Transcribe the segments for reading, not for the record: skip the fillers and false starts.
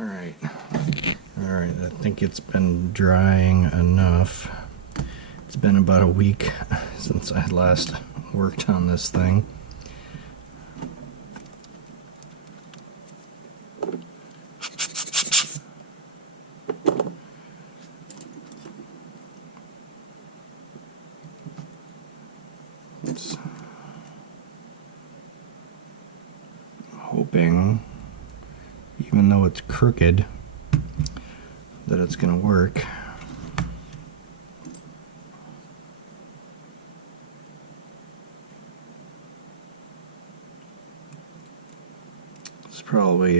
Alright, I think it's been drying enough. It's been about a week since I last worked on this thing. Hoping, even though it's crooked, that it's going to work. It's probably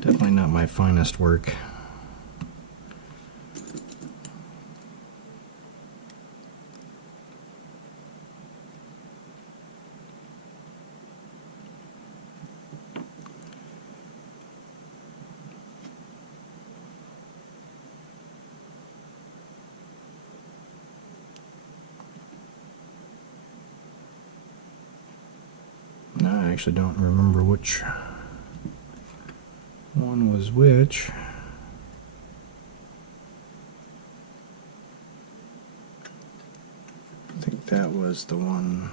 definitely not my finest work. I actually don't remember which one was which. I think that was the one,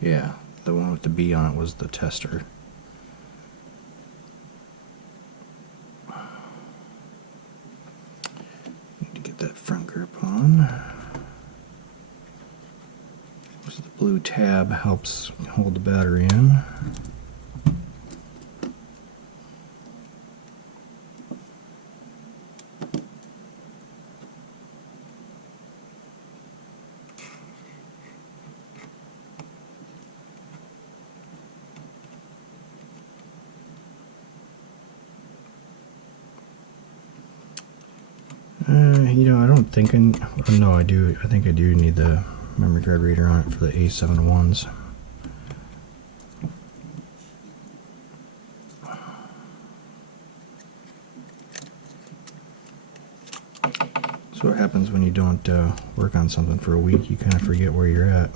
yeah, the one with the B on it was the tester. Need to get that front grip on. The blue tab helps hold the battery in. You know, I don't think no, I do. I think I do need the memory card reader on it for the A7Is. So what happens when you don't work on something for a week? You kind of forget where you're at.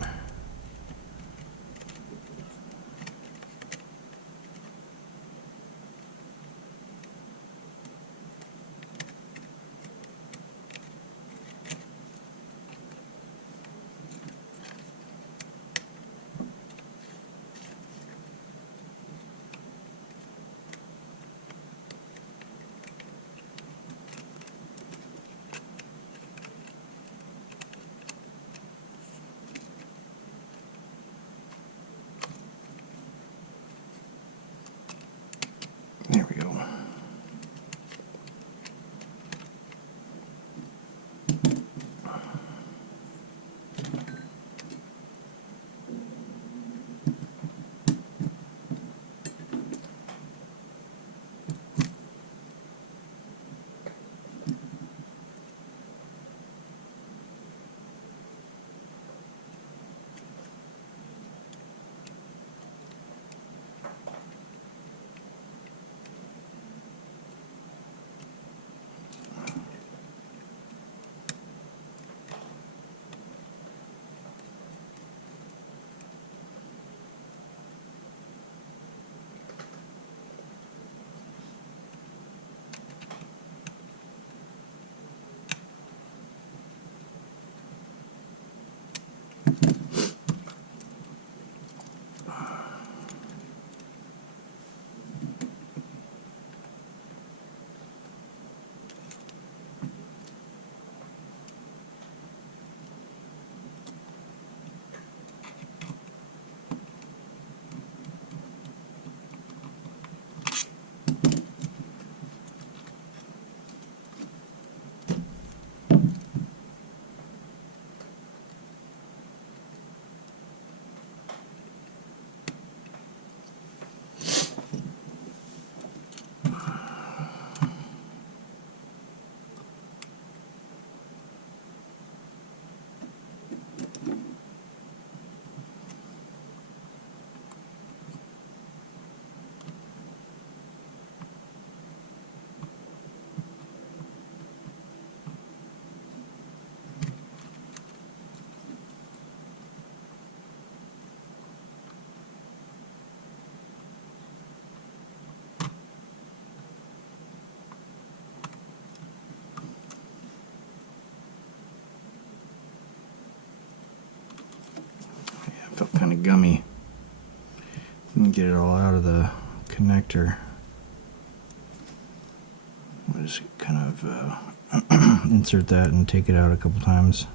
kind of gummy. You can get it all out of the connector. I'll just kind of insert that and take it out a couple times.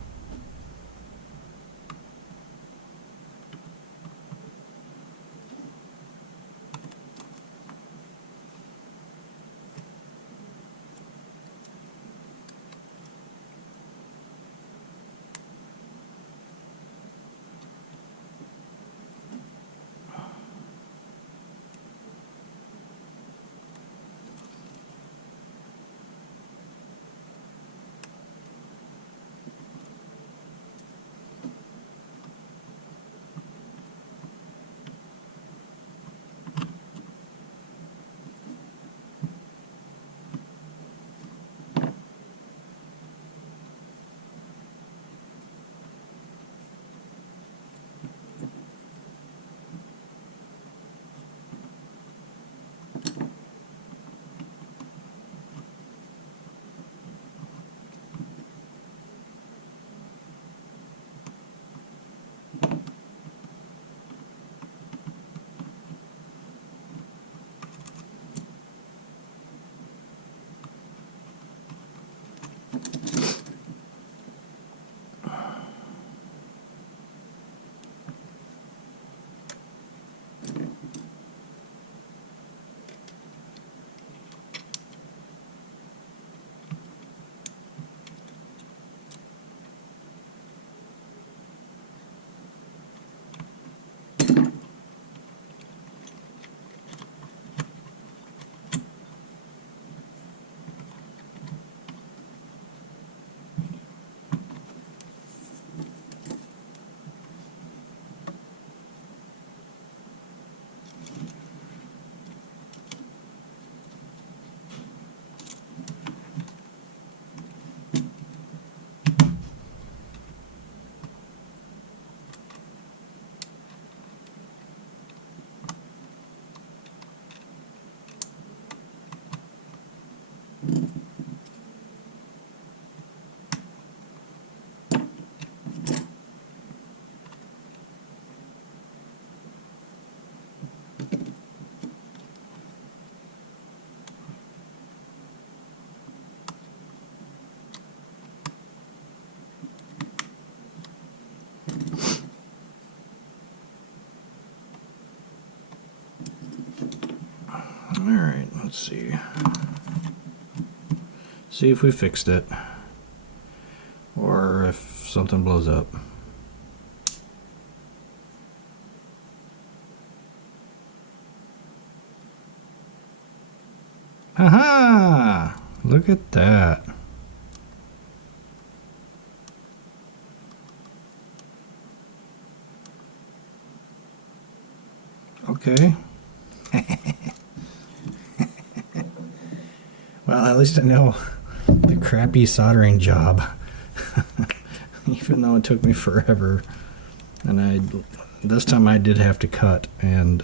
Alright, let's see. See if we fixed it. Or if something blows up. Aha! Look at that. Okay. Well, at least I know the crappy soldering job. Even though it took me forever. And this time I did have to cut and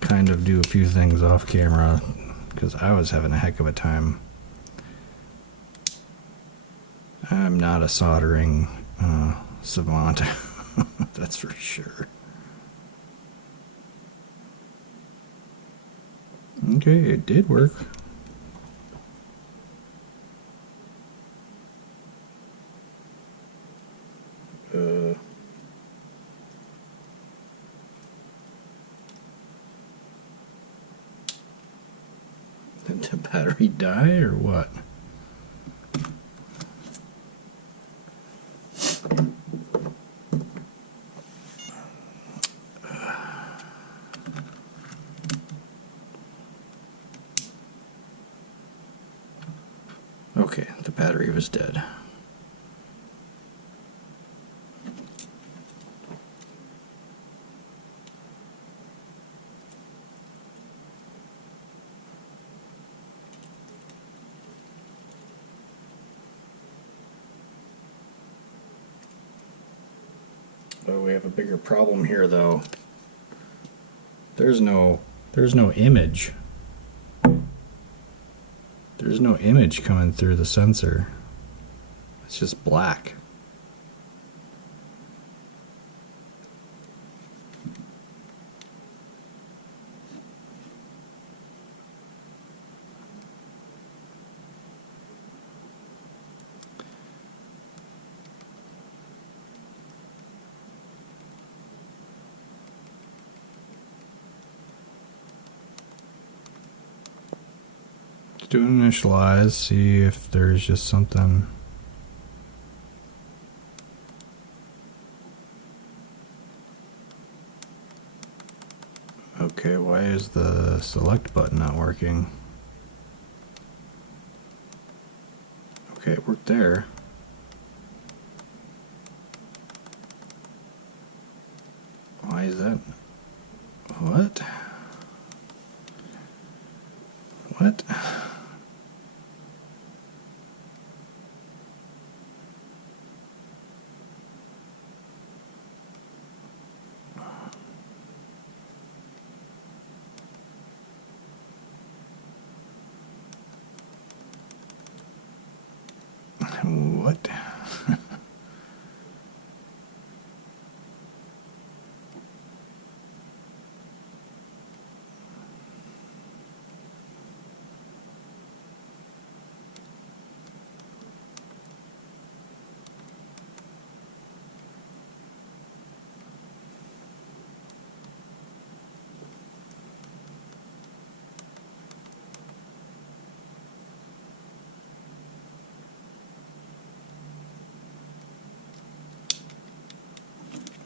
kind of do a few things off camera because I was having a heck of a time. I'm not a soldering savant, that's for sure. Okay, it did work. Did the battery die or what? Okay, the battery was dead. Oh, we have a bigger problem here though. There's no image. There's no image coming through the sensor. It's just black. do an initialize, see if there's just something. Okay, why is the select button not working? Okay, it worked there. Why is that? What? What? What?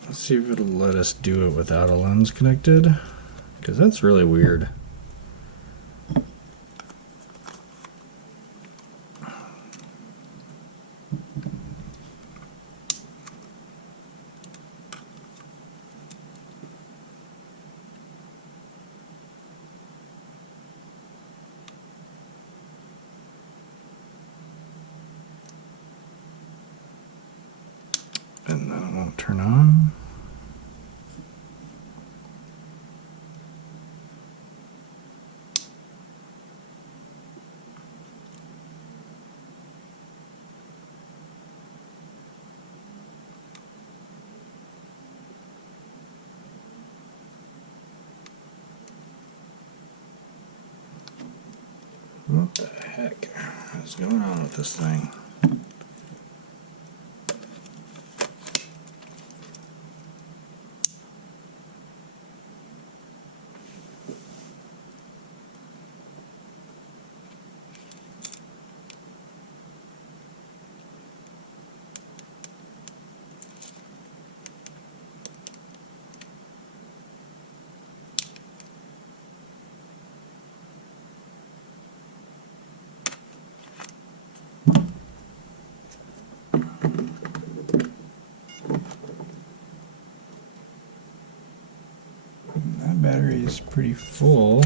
Let's see if it'll let us do it without a lens connected, because that's really weird. And then it won't turn on. What the heck is going on with this thing? That battery is pretty full.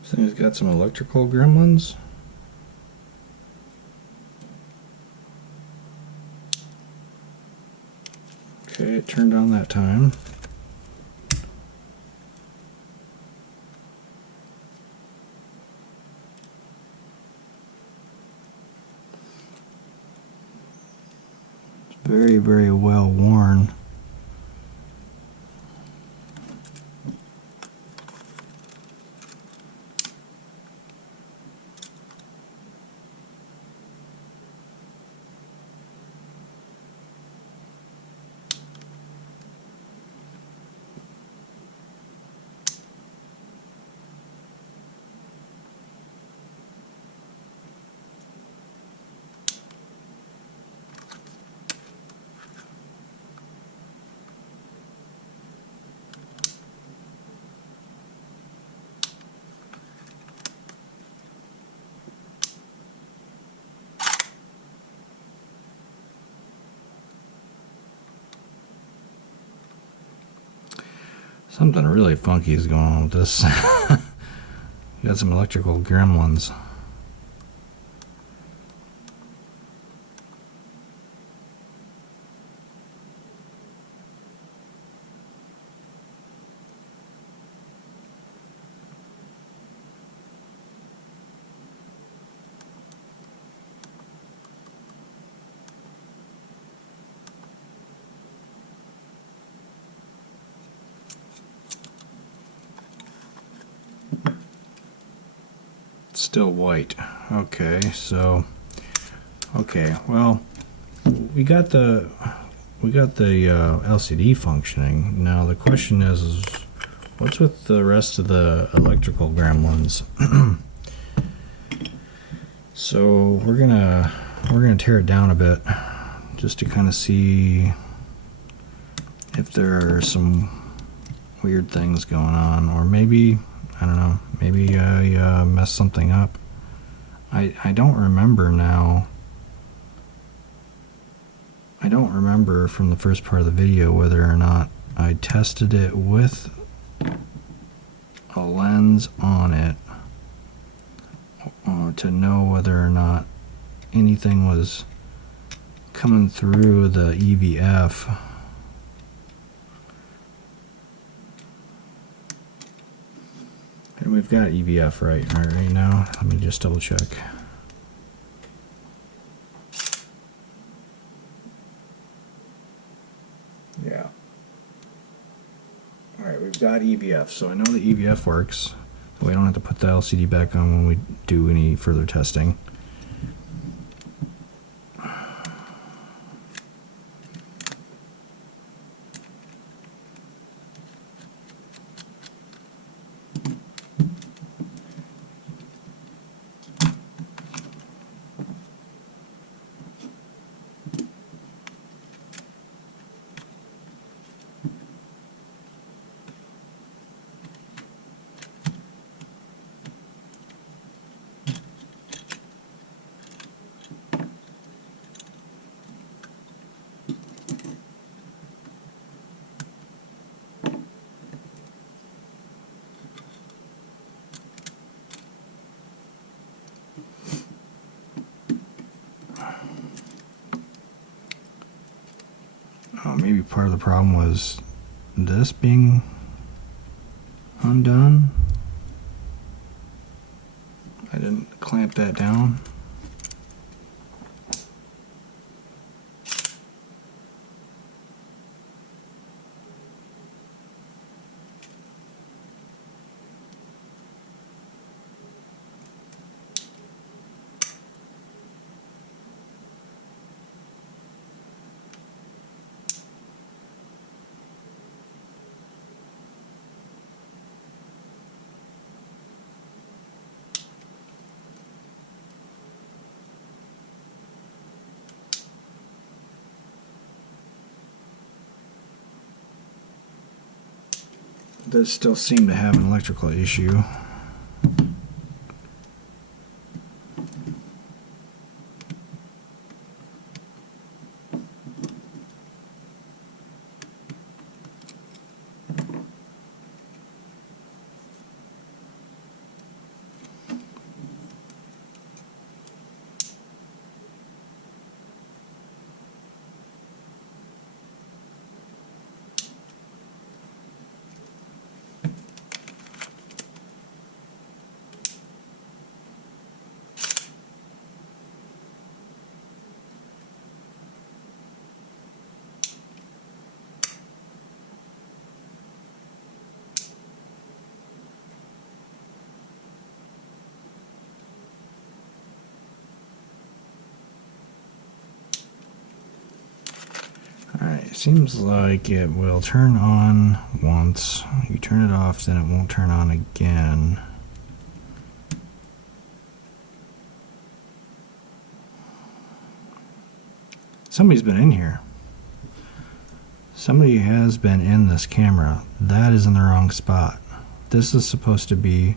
This thing's got some electrical gremlins. Okay, it turned on that time. Very, very well worn. Something really funky is going on with this. Got some electrical gremlins. Still white. Okay, so okay, well, we got the we got the LCD functioning. Now the question is what's with the rest of the electrical gremlins? So we're gonna tear it down a bit just to kind of see if there are some weird things going on, or maybe, I don't know, maybe I messed something up. I don't remember now. I don't remember from the first part of the video whether or not I tested it with a lens on it to know whether or not anything was coming through the EVF. And we've got EVF right now. Let me just double check. Yeah. Alright, we've got EVF, so I know the EVF works. So we don't have to put the LCD back on when we do any further testing. Maybe part of the problem was this being undone. I didn't clamp that down. Does still seem to have an electrical issue. Alright, it seems like it will turn on once. You turn it off, then it won't turn on again. Somebody's been in here. Somebody has been in this camera. That is in the wrong spot. This is supposed to be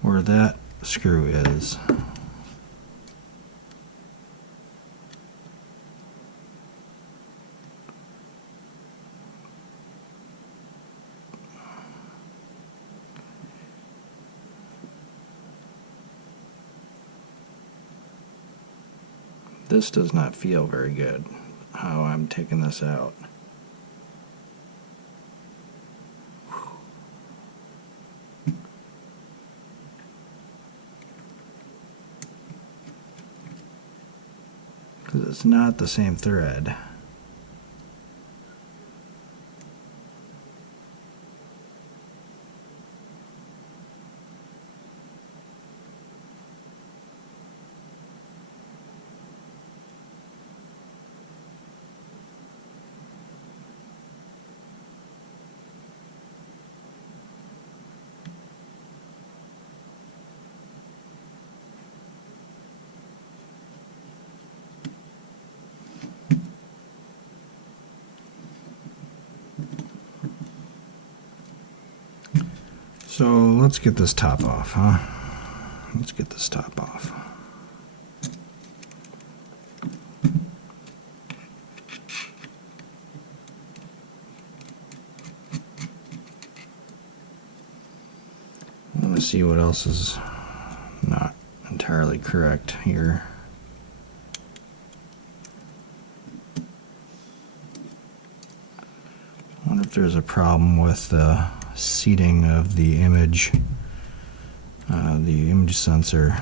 where that screw is. This does not feel very good, how I'm taking this out. Because it's not the same thread. So let's get this top off, huh? Let's get this top off. Let's see what else is not entirely correct here. I wonder if there's a problem with the seating of the image sensor.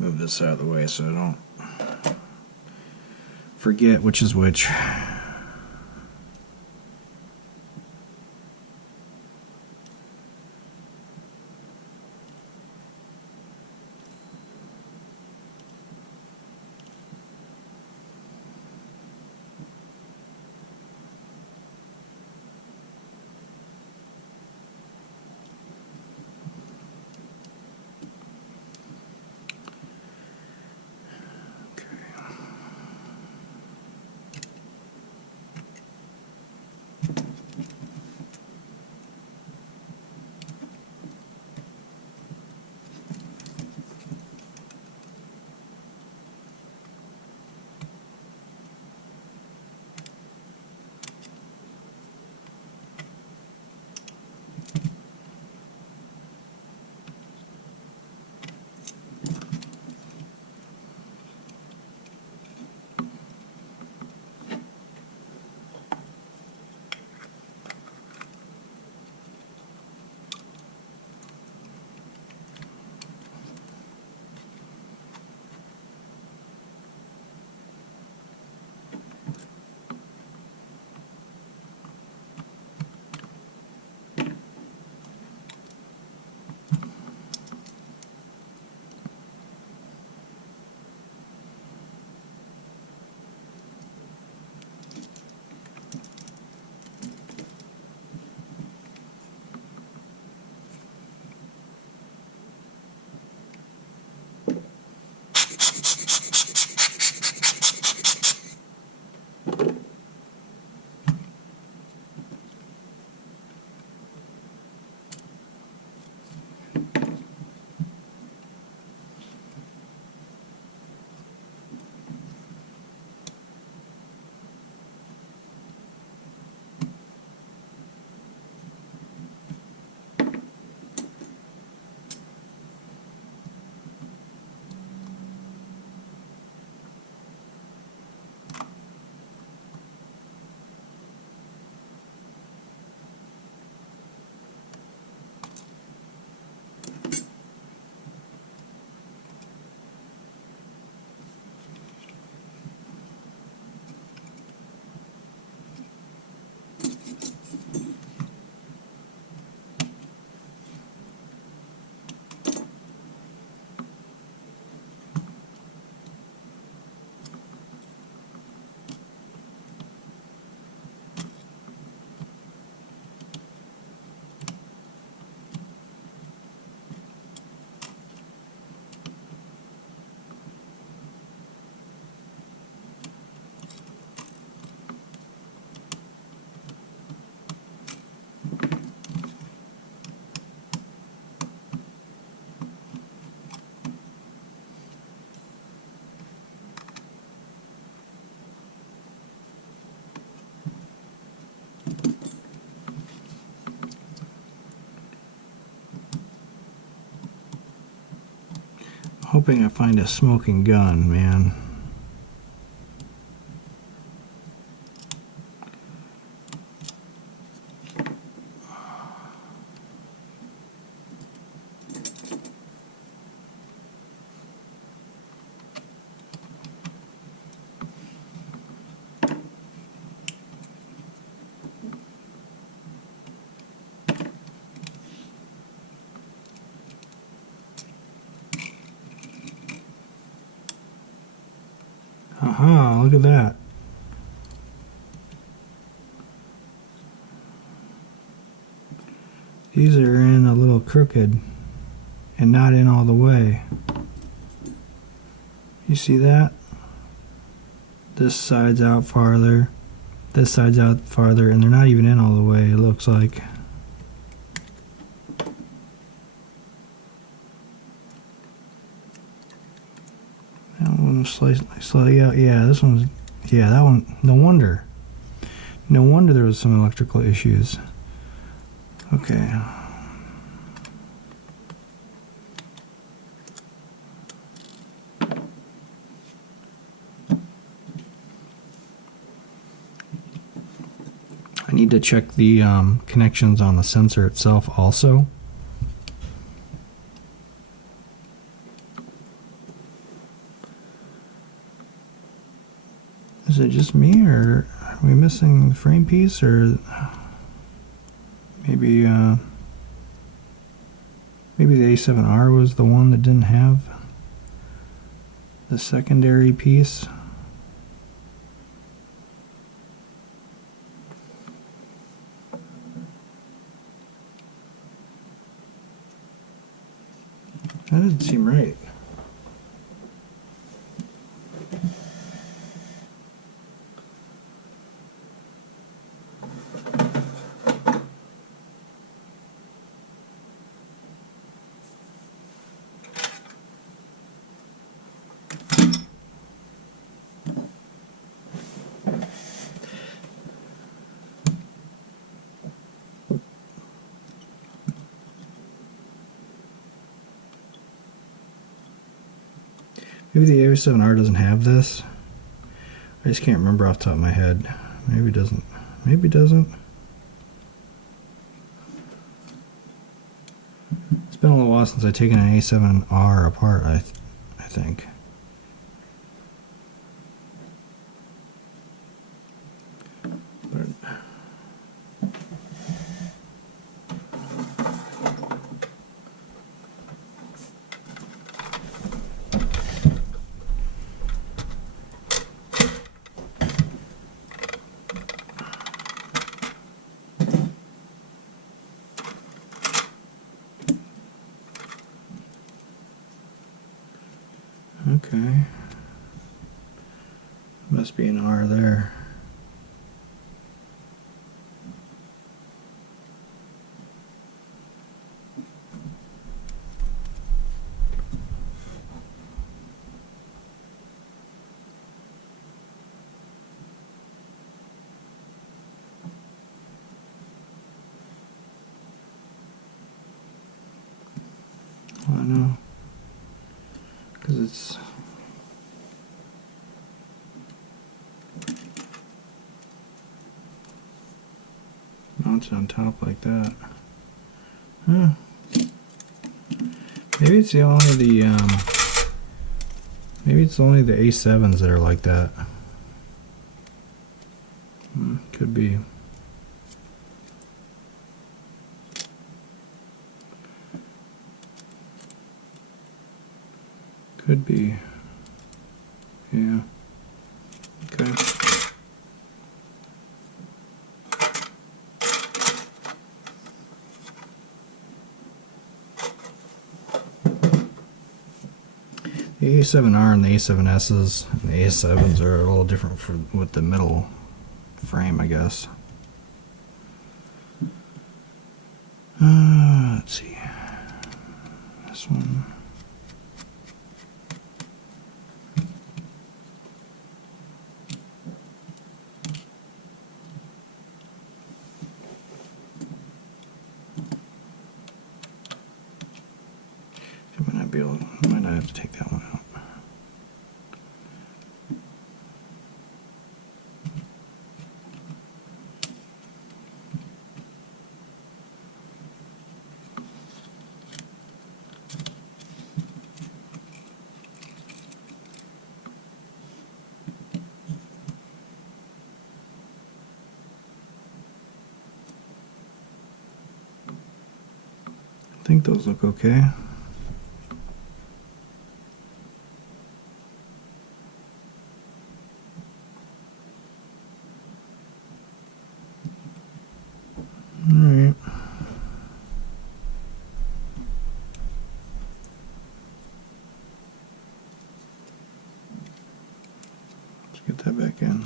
Move this out of the way so I don't forget which is which. hoping I find a smoking gun, man. Aha, look at that. These are in a little crooked and not in all the way. You see that? This side's out farther, this side's out farther, and they're not even in all the way, it looks like. That one's slightly out. Yeah, this one's, yeah, that one, no wonder. No wonder there was some electrical issues. Okay. I need to check the connections on the sensor itself also. Is it just me, or are we missing the frame piece, or maybe maybe the A7R was the one that didn't have the secondary piece? That doesn't seem right. Maybe the A7R doesn't have this. I just can't remember off the top of my head. Maybe it doesn't. Maybe it doesn't. It's been a little while since I've taken an A7R apart, I think. But okay. Must be an R there. I know. Because it's mounted on top like that. Huh. Maybe it's only the A7s that are like that. Could be. Could be. Yeah. Okay. The A7R and the A7Ss and the A7s are a little different with the middle frame, I guess. Let's see. This one. Might not have to take that one out. I think those look okay. Alright. Let's get that back in.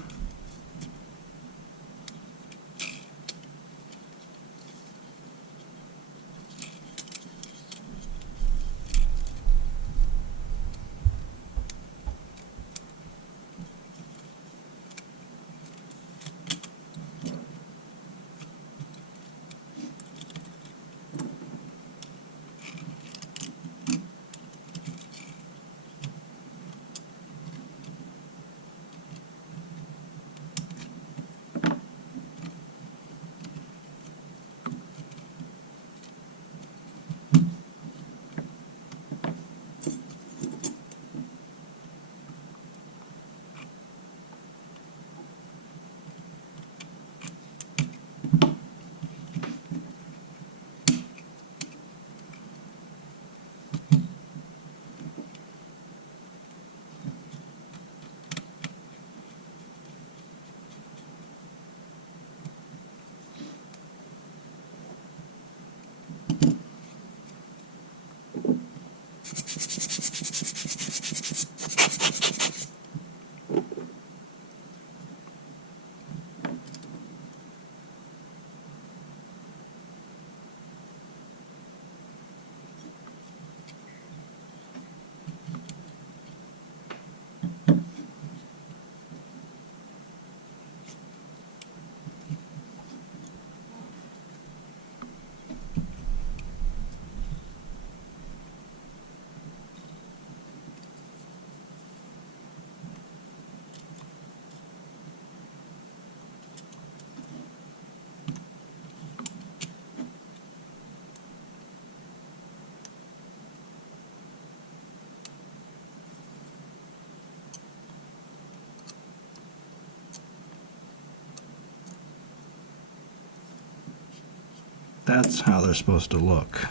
That's how they're supposed to look.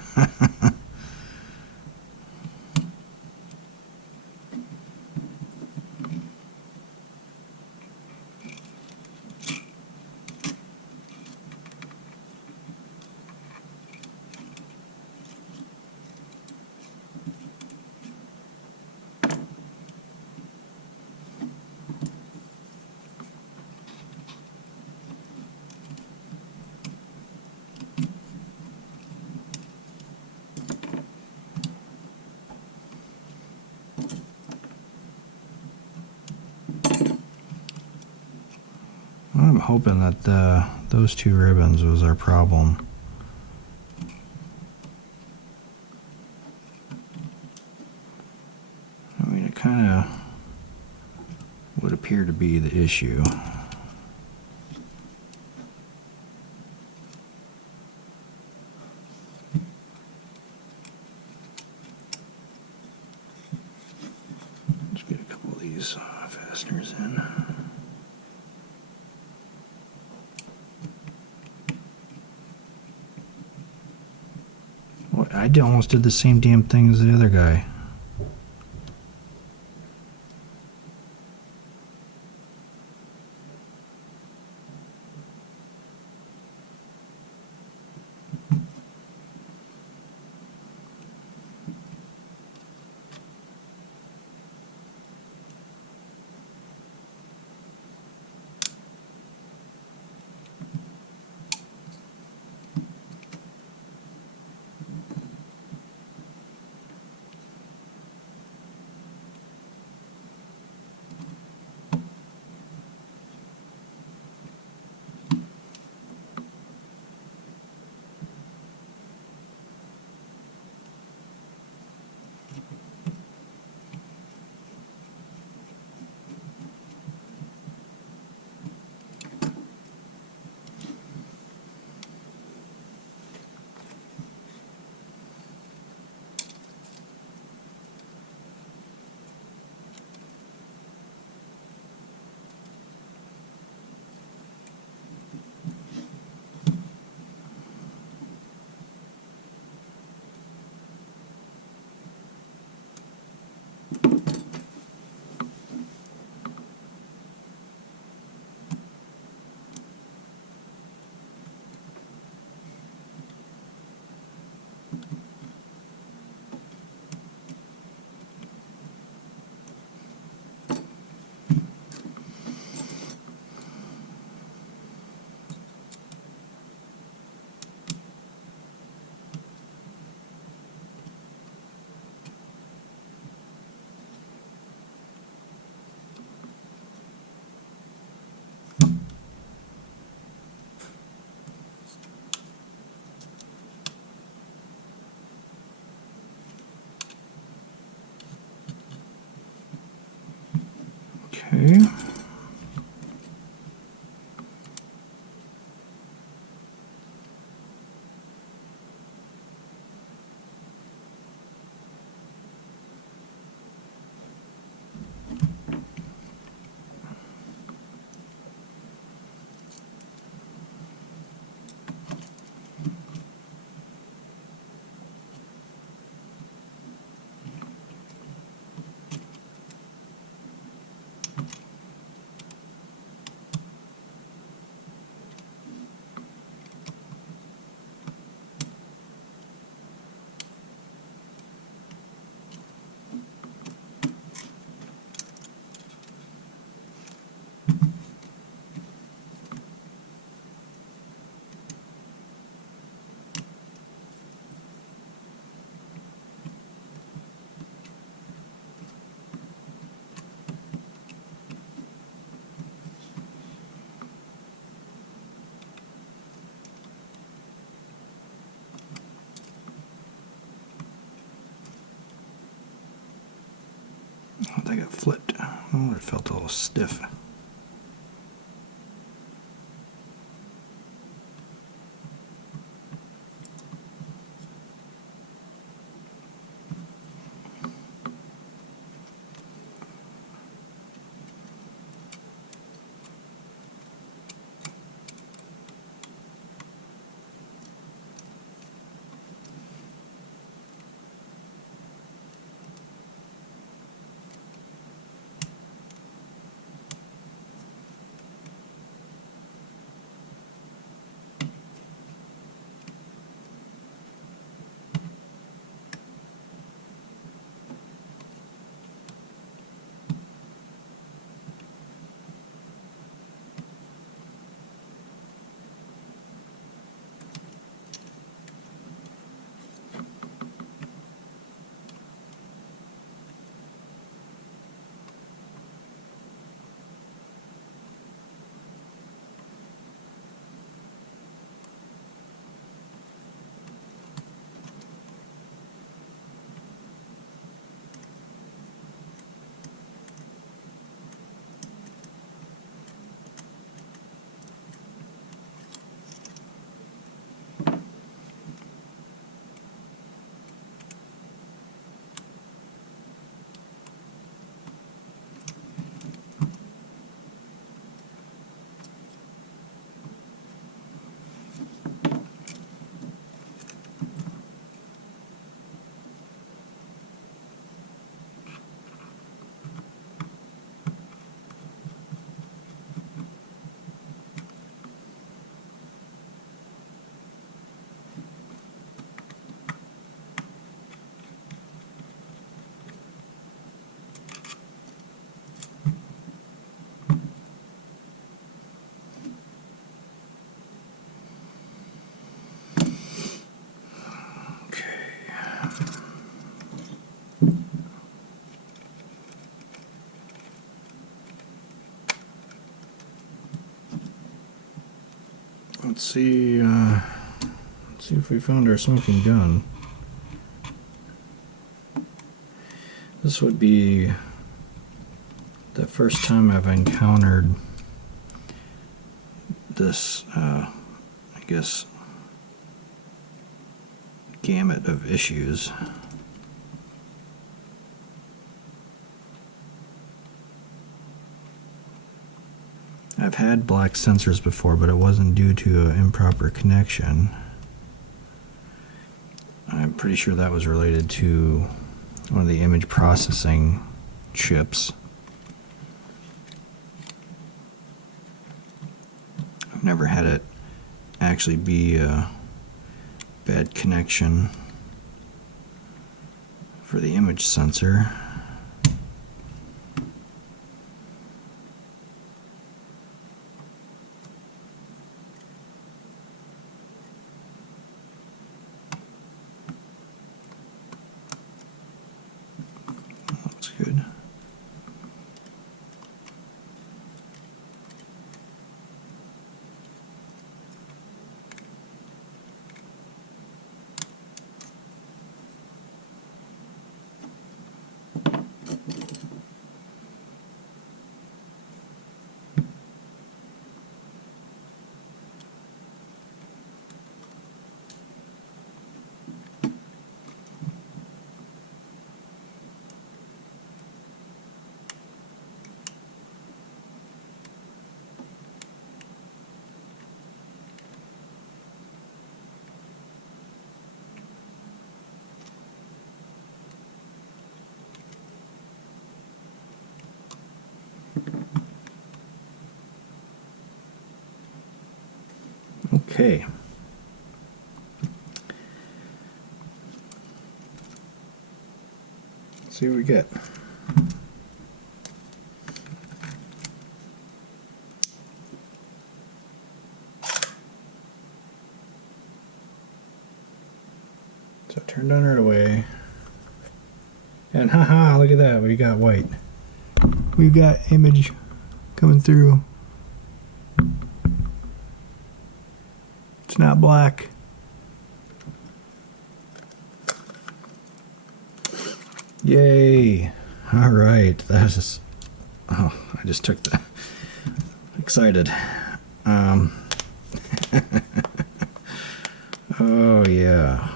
I'm hoping that those two ribbons was our problem. I mean, it kind of would appear to be the issue. Let's get a couple of these fasteners in. I almost did the same damn thing as the other guy. Okay. Oh, they got flipped. Oh, it felt a little stiff. Let's see if we found our smoking gun. This would be the first time I've encountered this, I guess, gamut of issues. I've had black sensors before, but it wasn't due to an improper connection. I'm pretty sure that was related to one of the image processing chips. I've never had it actually be a bad connection for the image sensor. That's good. Okay. Let's see what we get. So I turned on right away. And haha, look at that, we got white. We've got image coming through. It's not black. Yay! Alright, that is... Oh, I just took the... Excited. Oh yeah.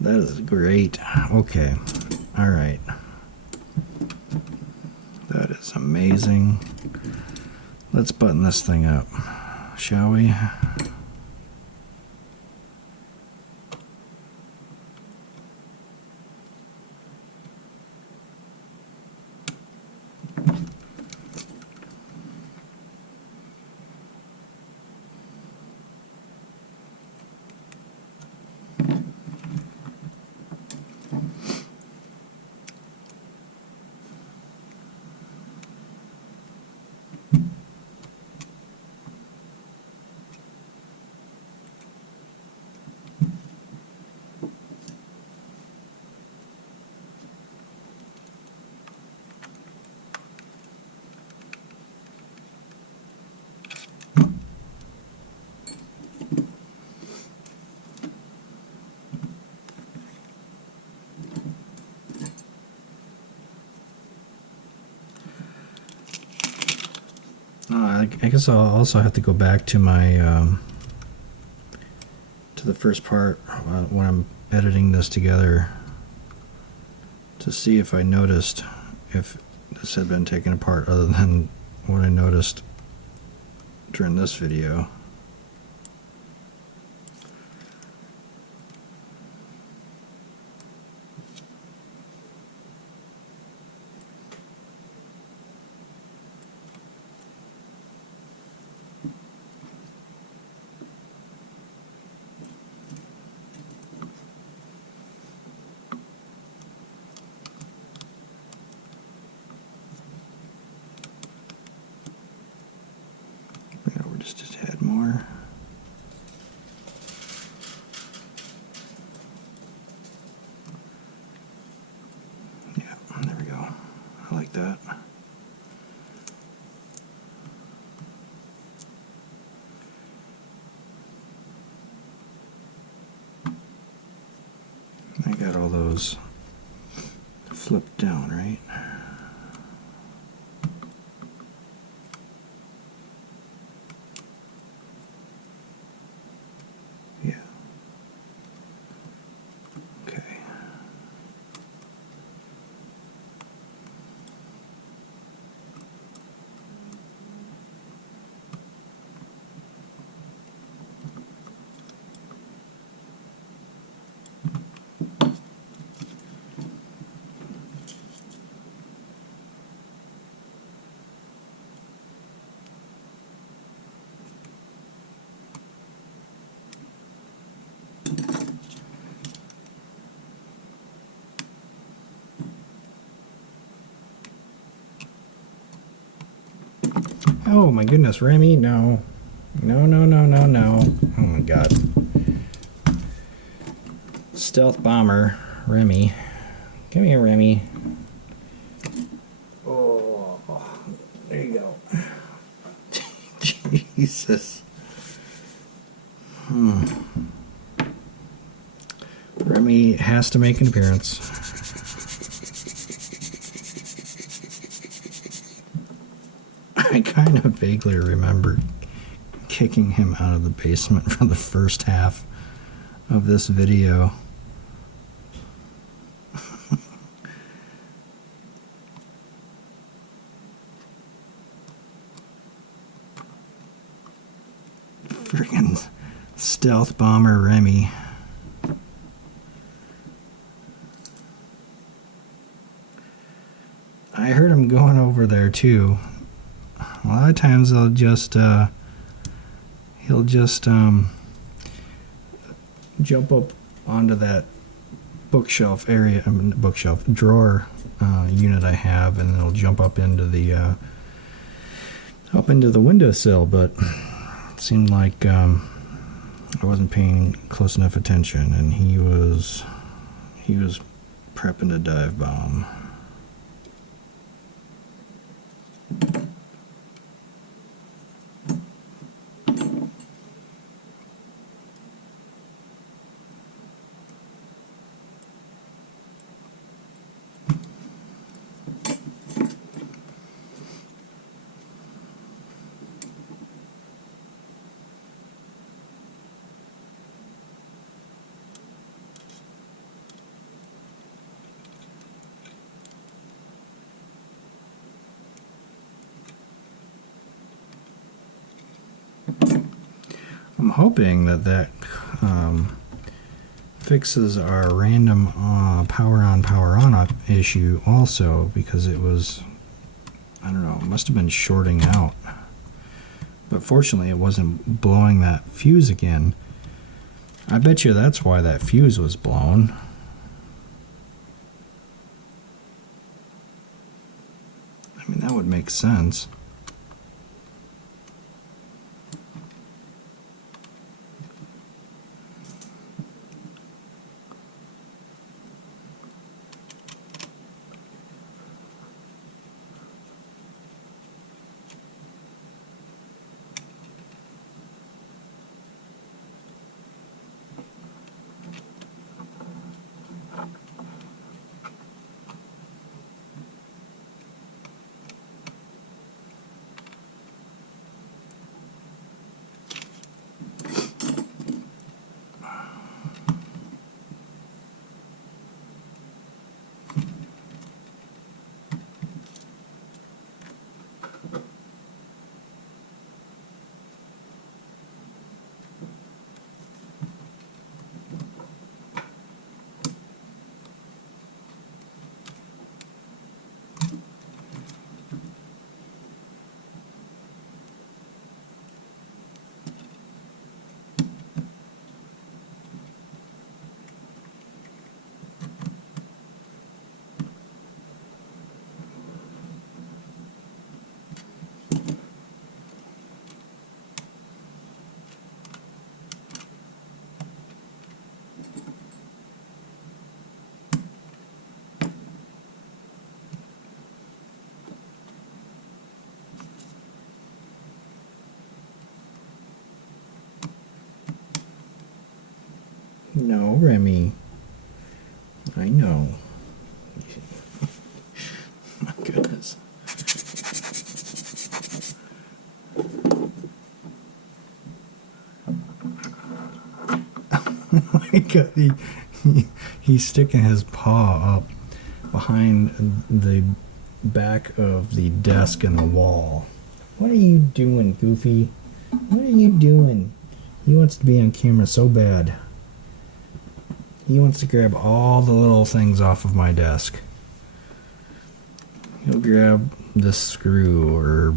That is great. Okay. Alright. That is amazing. Let's button this thing up, shall we? I guess I'll also have to go back to my to the first part when I'm editing this together to see if I noticed if this had been taken apart other than what I noticed during this video. Just a tad more. Yeah, there we go. I like that. I got all those flipped down, right? Oh my goodness, Remy, no. No, no, no, no, no. Oh my god. Stealth bomber, Remy. Come here, Remy. Oh, there you go. Jesus. Remy has to make an appearance. I kind of vaguely remember kicking him out of the basement for the first half of this video. Friggin' stealth bomber Remy. I heard him going over there too. A lot of times they'll just he'll just jump up onto that bookshelf area, bookshelf drawer unit I have, and it'll jump up into the windowsill. But it seemed like I wasn't paying close enough attention, and he was prepping to dive bomb. I'm hoping that fixes our random power on, power on issue also, because it was, I don't know, it must have been shorting out. But fortunately it wasn't blowing that fuse again. I bet you that's why that fuse was blown. I mean, that would make sense. No, Remy. I know. My goodness. Oh my God, he's sticking his paw up behind the back of the desk and the wall. What are you doing, Goofy? What are you doing? He wants to be on camera so bad. He wants to grab all the little things off of my desk. He'll grab this screw, or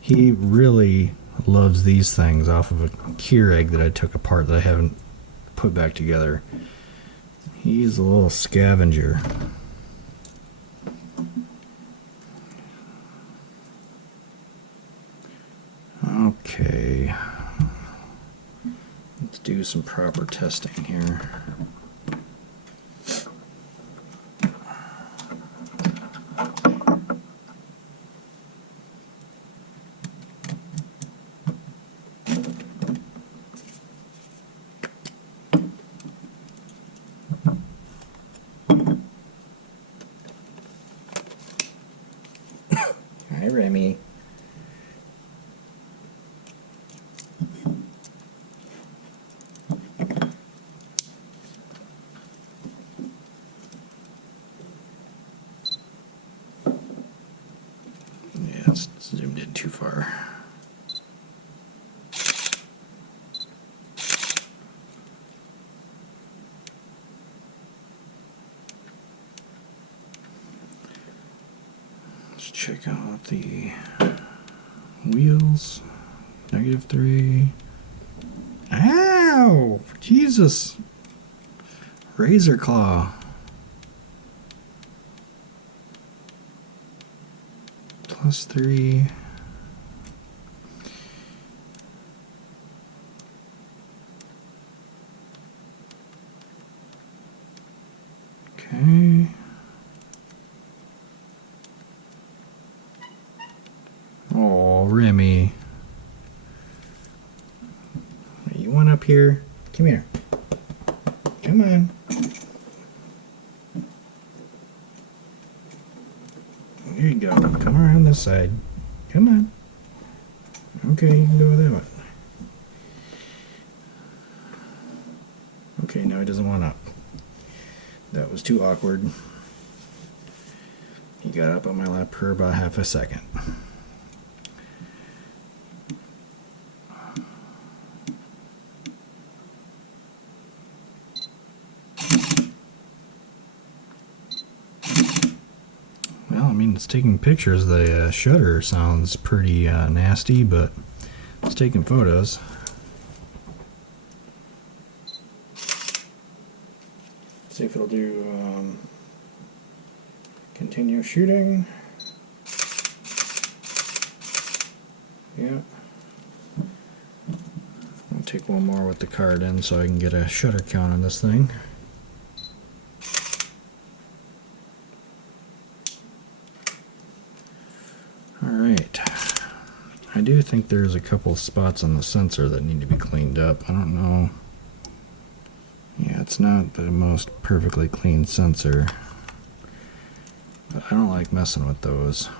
he really loves these things off of a Keurig that I took apart that I haven't put back together. He's a little scavenger. Okay. Let's do some proper testing here. Hi, Remy. Yeah, it's zoomed in too far. Let's check out the wheels. -3. Ow! Jesus! Razor claw. +3. Okay. Oh, Remy. You want up here? Come here. Come on. There you go. Come around this side. Come on. Okay, you can go that way. Okay, now he doesn't want up. That was too awkward. He got up on my lap for about half a second. Well, I mean, it's taking pictures. The shutter sounds pretty nasty, but it's taking photos. See if it'll do continue shooting. Yeah. I'll take one more with the card in so I can get a shutter count on this thing. Alright. I do think there's a couple spots on the sensor that need to be cleaned up. I don't know. Yeah, it's not the most perfectly clean sensor, but I don't like messing with those.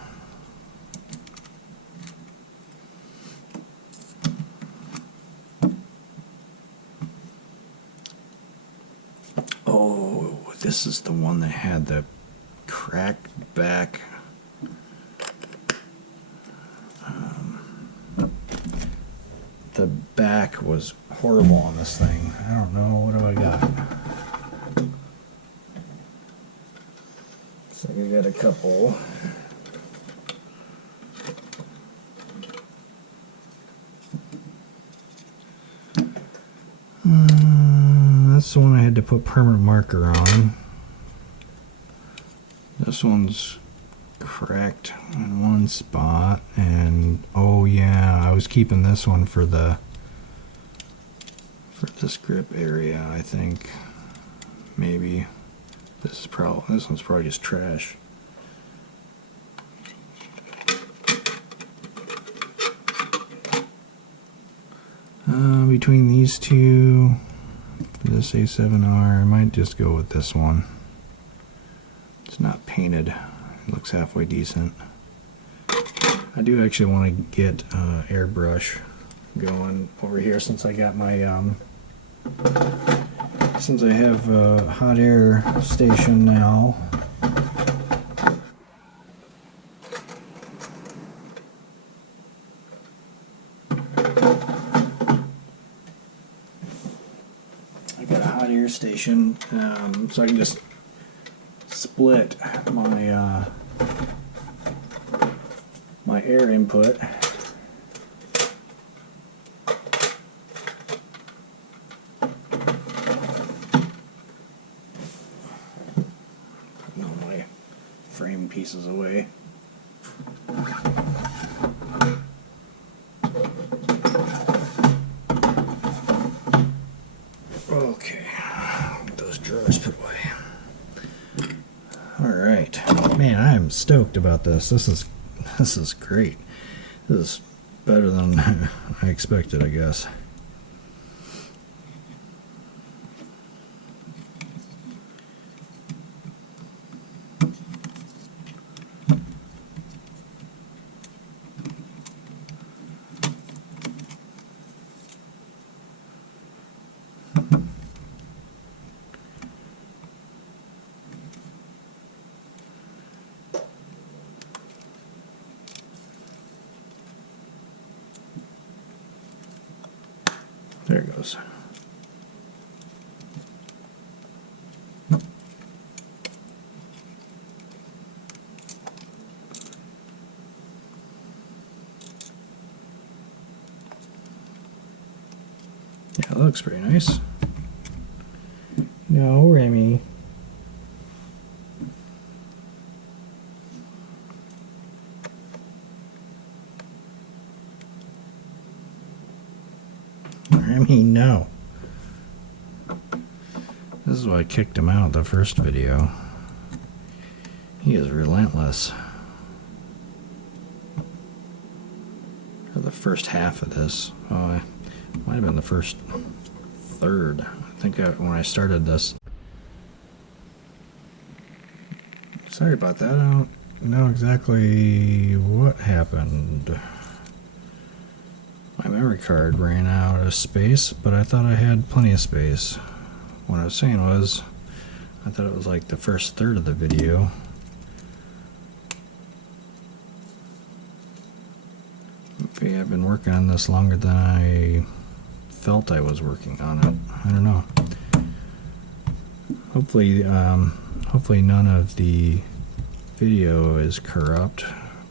Oh, this is the one that had the cracked back. The back was horrible on this thing. I don't know, what do I got? So I got a couple. That's the one I had to put permanent marker on. This one's cracked in one spot, and oh yeah, I was keeping this one for this grip area, I think. Maybe this one's probably just trash. Between these two, this A7R, I might just go with this one. It's not painted. It looks halfway decent. I do actually want to get airbrush going over here since I got my since I have a hot air station now. I got a hot air station, so I can just split my my air input. Putting all my frame pieces away. Okay, those drawers put away. Alright, man, I am stoked about this. This is great. This is better than I expected, I guess. There it goes. That looks pretty nice. No, Remy. Remy, no. This is why I kicked him out the first video. He is relentless. For the first half of this. Oh, it might have been the first third. I think when I started this. Sorry about that. I don't know exactly what happened. My memory card ran out of space, but I thought I had plenty of space. What I was saying was, I thought it was like the first third of the video. Maybe I've been working on this longer than I felt I was working on it. I don't know. Hopefully none of the video is corrupt,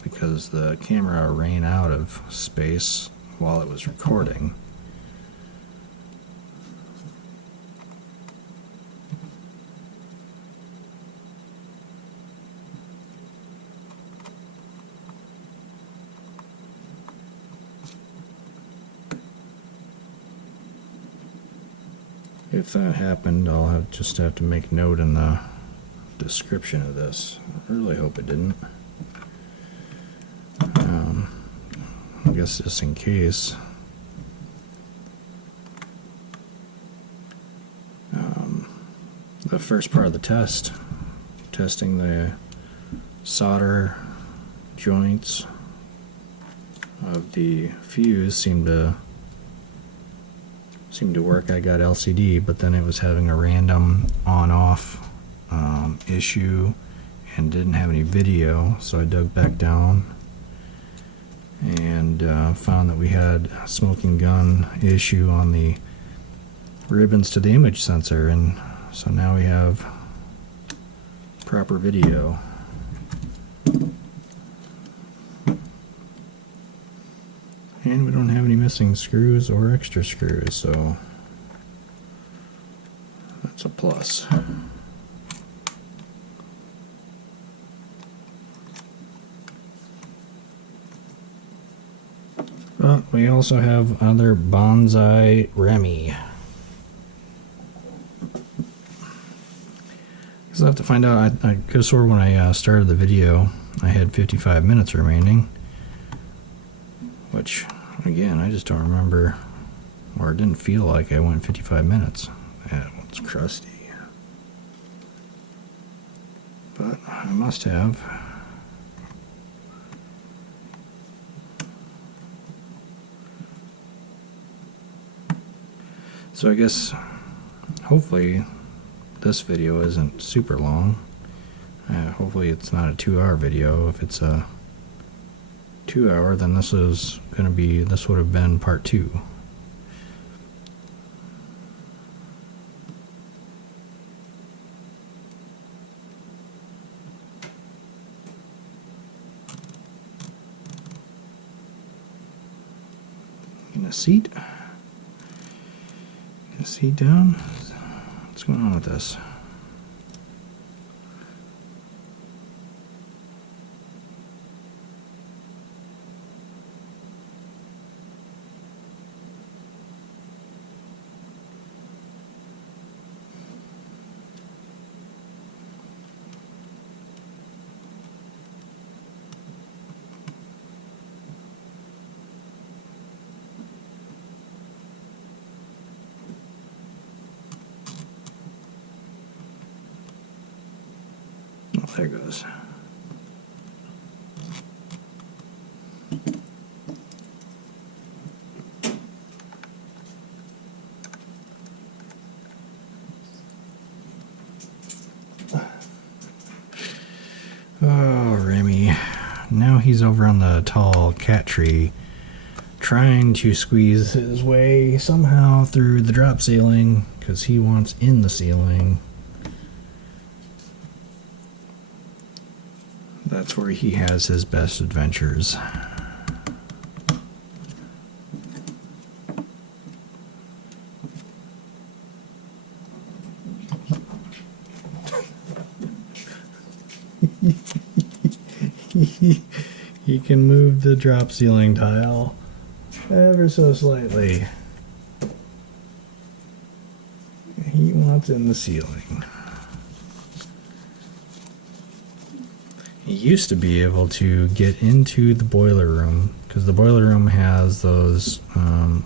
because the camera ran out of space while it was recording. If that happened, I'll just have to make note in the description of this. I really hope it didn't. I guess just in case. The first part of the test, testing the solder joints of the fuse seemed to work. I got LCD, but then it was having a random on-off issue and didn't have any video, so I dug back down and found that we had a smoking gun issue on the ribbons to the image sensor, and so now we have proper video. And we don't have any missing screws or extra screws, so that's a plus. But we also have other Bonsai Remy. Because I have to find out, I could have swore when I started the video I had 55 minutes remaining. Which, again, I just don't remember, or it didn't feel like I went 55 minutes. It's crusty. But I must have. So I guess, hopefully, this video isn't super long. Hopefully it's not a 2-hour video. If it's a 2-hour, then this would have been part 2. Getting a seat. Get a seat down. What's going on with this? There it goes. Oh, Remy. Now he's over on the tall cat tree trying to squeeze his way somehow through the drop ceiling because he wants in the ceiling. That's where he has his best adventures. He can move the drop ceiling tile ever so slightly. He wants in the ceiling. He used to be able to get into the boiler room because the boiler room has those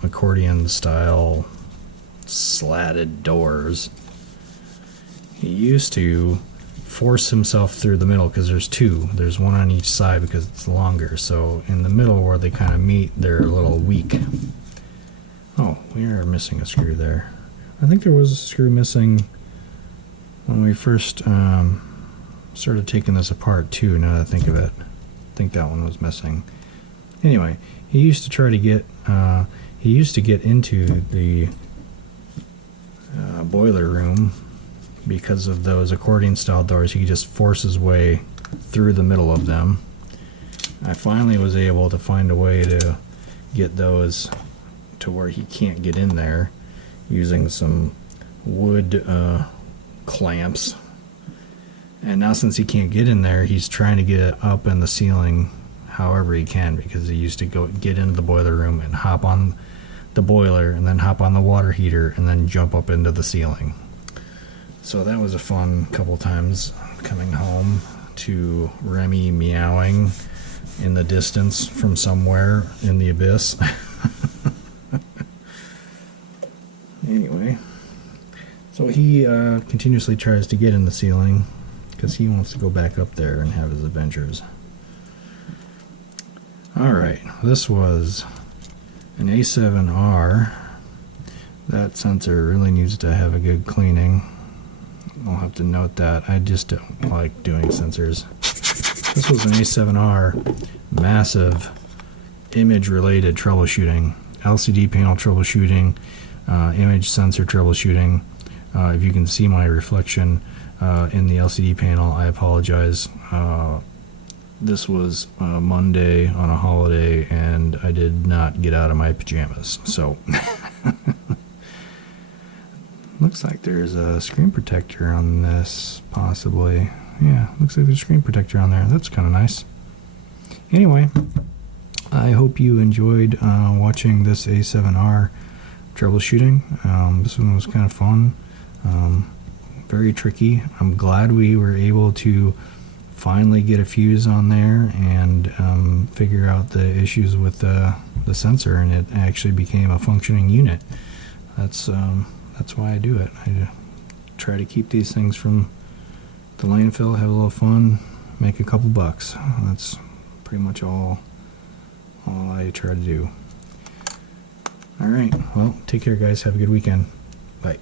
accordion style slatted doors. He used to force himself through the middle because there's two. There's one on each side because it's longer. So in the middle where they kind of meet, they're a little weak. Oh, we are missing a screw there. I think there was a screw missing when we first started taking this apart too, now that I think of it. I think that one was missing. Anyway, he used to try to get into the boiler room because of those accordion style doors. He could just force his way through the middle of them. I finally was able to find a way to get those to where he can't get in there using some wood clamps. And now since he can't get in there, he's trying to get it up in the ceiling however he can, because he used to get into the boiler room and hop on the boiler and then hop on the water heater and then jump up into the ceiling. So that was a fun couple times coming home to Remy meowing in the distance from somewhere in the abyss. Anyway, so he continuously tries to get in the ceiling because he wants to go back up there and have his adventures. Alright, this was an A7R. That sensor really needs to have a good cleaning. I'll have to note that. I just don't like doing sensors. This was an A7R massive image related troubleshooting, LCD panel troubleshooting, image sensor troubleshooting. If you can see my reflection in the LCD panel, I apologize. This was Monday on a holiday and I did not get out of my pajamas, so looks like there's a screen protector on this, possibly. Yeah, looks like there's a screen protector on there. That's kind of nice. Anyway, I hope you enjoyed watching this A7R troubleshooting. This one was kind of fun. Very tricky. I'm glad we were able to finally get a fuse on there and figure out the issues with the sensor, and it actually became a functioning unit. That's why I do it. I try to keep these things from the landfill, have a little fun, make a couple bucks. That's pretty much all I try to do. Alright, well, take care guys, have a good weekend. Bye.